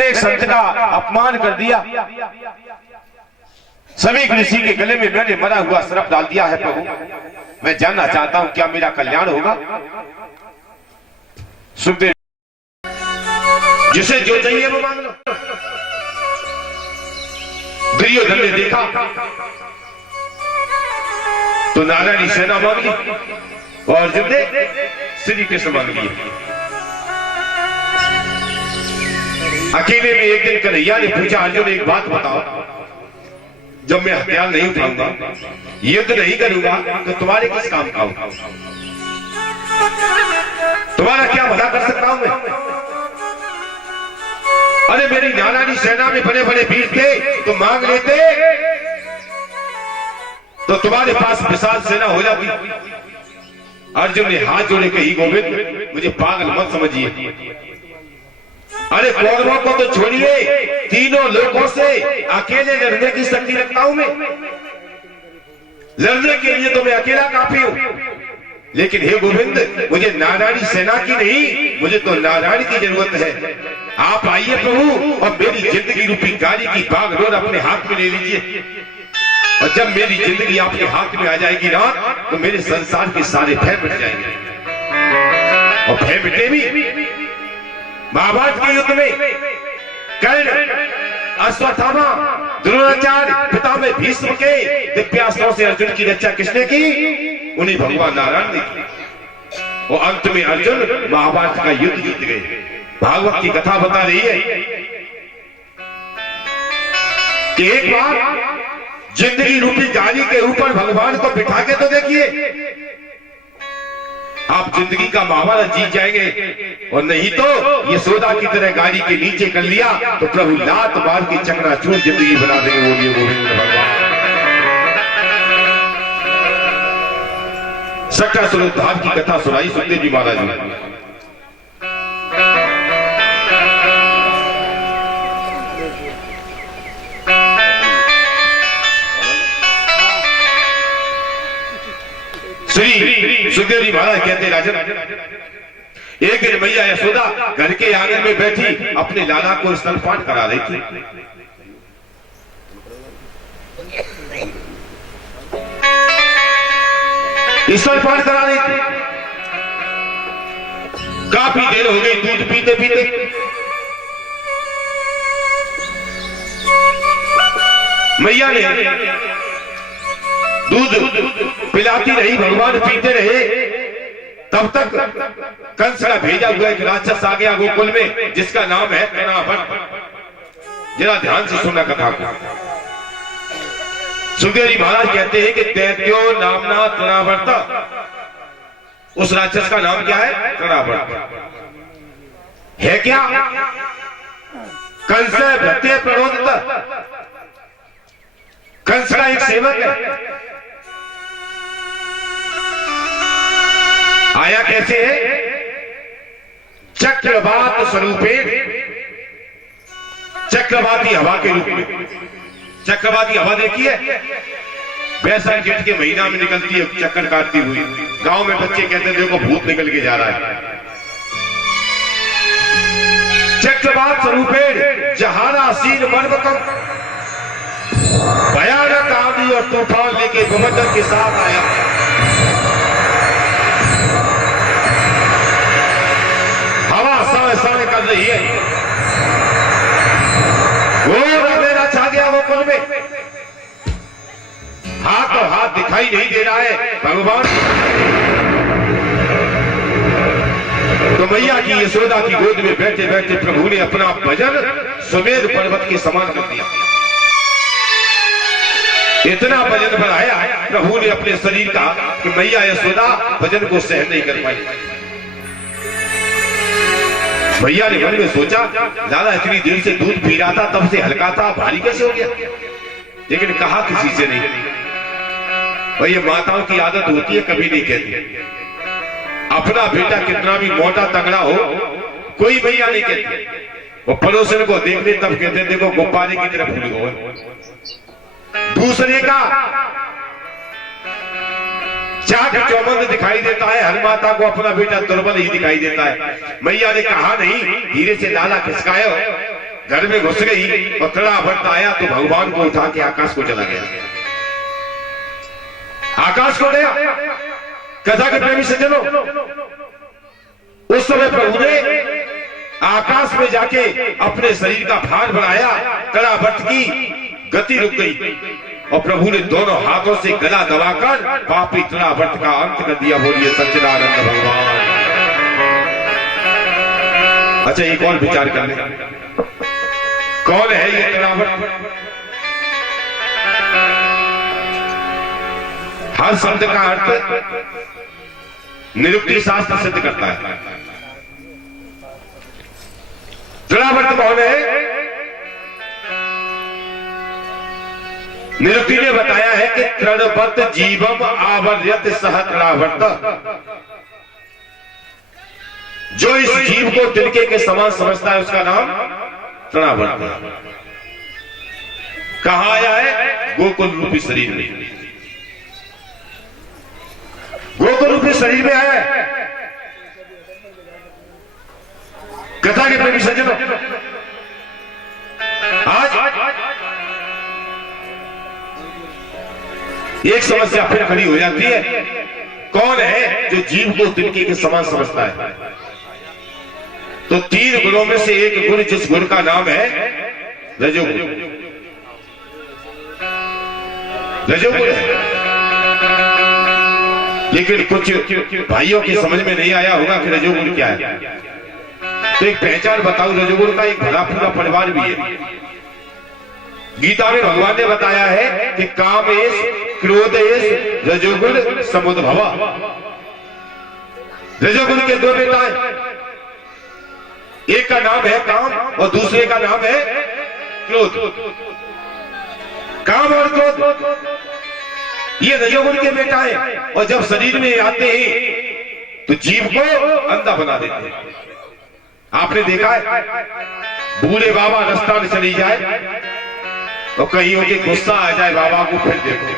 मैंने एक संत का अपमान कर दिया, सभी ऋषि के गले में मैंने मरा हुआ सर्प डाल दिया है प्रभु। मैं जानना चाहता हूं क्या मेरा कल्याण होगा? सुखदेव, जिसे जो चाहिए वो मांग लो। दुर्योधन ने देखा तो नारायणी सेना मांग ली और अर्जुन ने श्री कृष्ण मांग लिए। अकेले में एक दिन कन्हैया ने पूछा, अर्जुन एक बात बताओ, जब मैं हथियार नहीं उठाऊंगा, युद्ध नहीं करूंगा, तो तुम्हारे किस काम का होगा? तुम्हारा क्या भला कर सकता हूं मैं? अरे मेरी नारायणी सेना में बड़े बड़े वीर थे, तो मांग लेते तो तुम्हारे पास विशाल सेना हो जाती। अर्जुन ने हाथ जोड़े कही, गोविंद मुझे पागल मत समझिए। अरे कौरवों को तो छोड़िए, तीनों लोगों से अकेले लड़ने की शक्ति रखता हूं मैं। लड़ने के लिए तो मैं अकेला काफी हूं, लेकिन हे गोविंद मुझे नारायणी सेना की नहीं, मुझे तो नारायण की जरूरत है। आप आइए प्रभु और मेरी जिंदगी रूपी गाड़ी की बागडोर अपने हाथ में ले लीजिए। और जब मेरी जिंदगी आपके हाथ में आ जाएगी ना, तो मेरे संसार के सारे भय मिट जाएंगे। और भय मिटे भी महाभारत के युद्ध में कर्ण, अश्वत्थामा, द्रोणाचार्य, पितामह भीष्म के दिव्यास्त्रों से अर्जुन की रक्षा किसने की? उन्हीं भगवान नारायण ने की। और अंत में अर्जुन महाभारत का युद्ध जीत गए। भागवत की कथा बता रही है कि एक बार जिंदगी रूपी गाड़ी के ऊपर भगवान को बिठा के तो देखिए, आप जिंदगी का महाभारत जीत जाएंगे। और नहीं तो यशोदा की तरह गाड़ी के नीचे कर लिया तो प्रभु लात मार की चकनाचूर जिंदगी बना देंगे। बोलिए गोविंद भगवान। सच्चा सुरोद्धार की कथा सुनाई सुखदेव जी महाराज ने। श्री सुखदेव जी महाराज कहते, राजन एक दिन मैया यशोदा घर के आंगन में बैठी अपने लाला को स्तनपान करा रही थी। स्तनपान करा रही थी, काफी देर हो गई दूध पीते पीते। मैया ने दूध पिलाती रही, भगवान पीते रहे। तब तक कंस का भेजा हुआ एक राक्षस आ गया गोकुल में, जिसका नाम है तृणावर्त। जरा ध्यान से सुनना कथा को। सुखदेव जी महाराज कहते हैं कि दैत्यो नामना तृणावर्त, उस राक्षस का नाम क्या है? तृणावर्त है। क्या कंस भृत्य प्ररोदित, कंस का एक सेवक है। आया कैसे है? चक्रवात स्वरूपे, चक्रवाती हवा के रूप में। चक्रवाती हवा देखी है? वैशाख जेठ के महीना में निकलती है चक्कर काटती हुई। गांव में बच्चे कहते हैं देखो भूत निकल के जा रहा है। चक्रवात स्वरूपे जहाना सीन पर्वतम, भयानक आंधी और तूफान लेके बवंडर के साथ आया। हवा समय समय कर रही है, घोर अंधेरा छा गया वो कुल में। हाथ और हाथ दिखाई नहीं दे रहा है भगवान। तो मैया की यशोदा की गोद में बैठे बैठे प्रभु ने अपना भजन सुमेध पर्वत के समान कर दिया। इतना भजन बढ़ाया प्रभु ने अपने शरीर का कि मैया यशोदा भजन को सहन नहीं कर पाई। भैया ने मन में सोचा, लाला इतनी देर से दूध पी रहा था, तब से हल्का था, भारी कैसे हो गया? लेकिन कहा किसी से नहीं। भाई ये माताओं की आदत होती है, कभी नहीं कहती। अपना बेटा कितना भी मोटा तगड़ा हो, कोई भैया नहीं कहती। वो पड़ोसन को देखने तब कहते देखो गुब्बारे की तरफ फूल गए। दूसरे का चाक चौबंद दिखाई देता है, हर माता को अपना बेटा दुर्बल ही दिखाई देता है। मैया ने कहा नहीं, धीरे से लाला खिसकायो, घर में घुस गई और तड़ाभट आया तो भगवान को उठा के आकाश को चला गया। आकाश को गया। कथा के प्रेमी सज्जनों, उस समय प्रभु ने आकाश में जाके अपने शरीर का भार बढ़ाया, तड़ाभट की गति रुक गई और प्रभु ने दोनों हाथों से गला दबाकर पापी तड़ाभट का अंत कर दिया। बोलिए सच्चिदानंद भगवान। अच्छा, एक और विचार कर ले, कौन है ये तड़ाभट? हर शब्द का अर्थ निरुक्ति शास्त्र सिद्ध करता है। तड़ाभट कौन है? निरुक्ति ने बताया है कि तृणवत जीवम आवर्यत सह तड़ाभट, जो इस जीव को तिनके के समान समझता है उसका नाम तड़ाभट है। कहां आया है? गोकुल रूपी शरीर में। गोकुल रूपी शरीर में आया है। कथा के प्रेमी सज्जनों, आज एक समस्या फिर खड़ी हो जाती है, कौन है जो जीव को तिनके के समान समझता है? तो 3 गुणों में से एक गुण, जिस गुण का नाम है रजोगुण। रजोगुण है। लेकिन कुछ भाइयों की समझ में नहीं आया होगा कि रजोगुण क्या है। तो एक पहचान बताऊं रजोगुण का। एक भला पूरा परिवार भी है। गीता में भगवान ने बताया है कि कामेश क्रोधेश रजोगुण समुद्भवा। रजोगुण के 2 बेटा हैं, एक का नाम है काम और दूसरे का नाम है क्रोध। काम और क्रोध ये रजोगुण के बेटा है, और जब शरीर में आते हैं तो जीव को अंधा बना देते हैं। आपने देखा है, बूढ़े बाबा रास्ता में चली जाए और कहीं होके गुस्सा आ जाए बाबा को, फिर देखो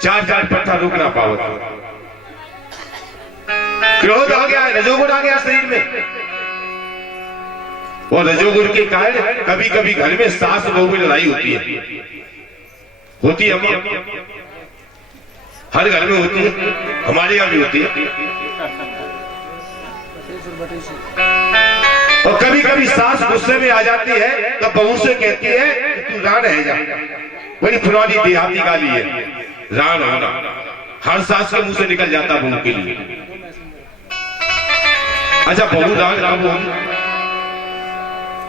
4 पत्थर रुक ना पाओ। क्रोध आ गया है, रजोगुण आ गया शरीर में। और रजोगुण के कारण कभी कभी घर में सास बहू में लड़ाई होती है। होती है अम्मा? हर घर में होती है, हमारे यहां भी होती है। और कभी कभी सास गुस्से में आ जाती है तो बहू से कहती है कि तू रान है जा। बड़ी पुरानी देहाती गाली है, रान होना। हर सास के मुंह से निकल जाता बहू के लिए। अच्छा, बहू रान कब होगी?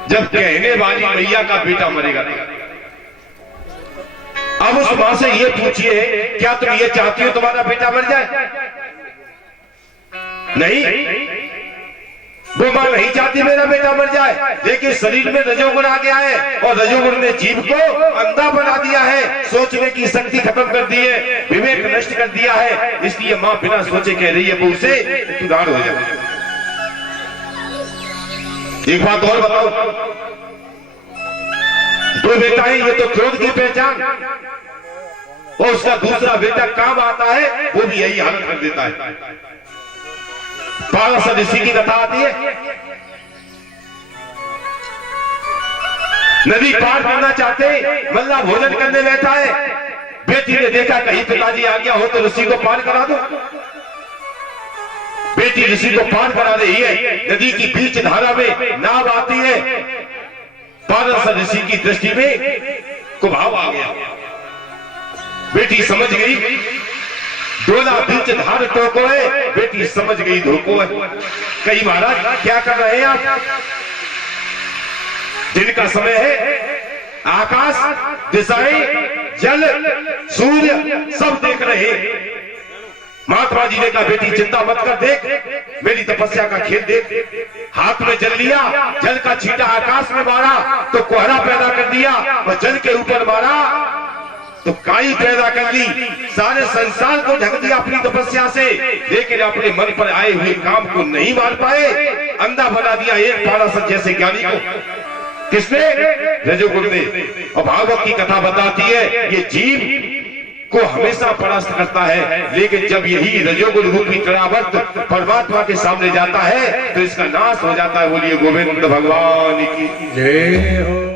जब कहने वाली मैया का बेटा मरेगा। अब उस मां से ये पूछिए, क्या तुम ये चाहती हो तुम्हारा बेटा मर जाए? नहीं, वो मां नहीं चाहती मेरा बेटा मर जाए, लेकिन शरीर में रजोगुण आ गया है और रजोगुण ने जीव को अंधा बना दिया है, सोचने की शक्ति खत्म कर दी है, विवेक नष्ट कर दिया है। इसलिए मां बिना सोचे कह रही है बहू से, तू रान हो जाए। एक बात और बताओ, 2 बेटा है, ये तो क्रोध की पहचान, और उसका दूसरा बेटा काम आता है, वो भी यही हालत कर देता है। पारस ऋषि की कथा आती है, नदी पार करना चाहते, मल्ला भोजन करने बैठा है। बेटी ने देखा कहीं पिताजी आ गया हो तो ऋषि को पार करा दो। बेटी ऋषि को पार करा रही है, नदी की बीच धारा में नाव आती है। पारस ऋषि की दृष्टि में कुभाव आ गया। बेटी समझ गई डोला बीच धार टोको है, बेटी समझ गई धोखो है। कहीं महाराज क्या कर रहे हैं आप? दिन का समय है, आकाश, दिशाएं, जल, सूर्य सब देख रहे हैं। महात्मा जी ने कहा बेटी चिंता मत कर, देख मेरी तपस्या का खेल देख। हाथ में जल लिया, जल का छींटा आकाश में मारा तो कोहरा पैदा कर दिया, और जल के ऊपर मारा तो काई पैदा कर दी। सारे संसार को ढक दिया अपनी तपस्या से, लेकिन अपने मन पर आए हुए काम को नहीं मार पाए, अंधा बना दिया एक पाराशर जैसे ज्ञानी को। किसने? रजोगुण ने। और भागवत की कथा बताती है, ये जीव को हमेशा परास्त करता है, लेकिन जब यही रजोगुण रूपी तड़ावर्त परमात्मा के सामने जाता है तो इसका नाश हो जाता है। बोलिए गोविंद भगवान की जय हो।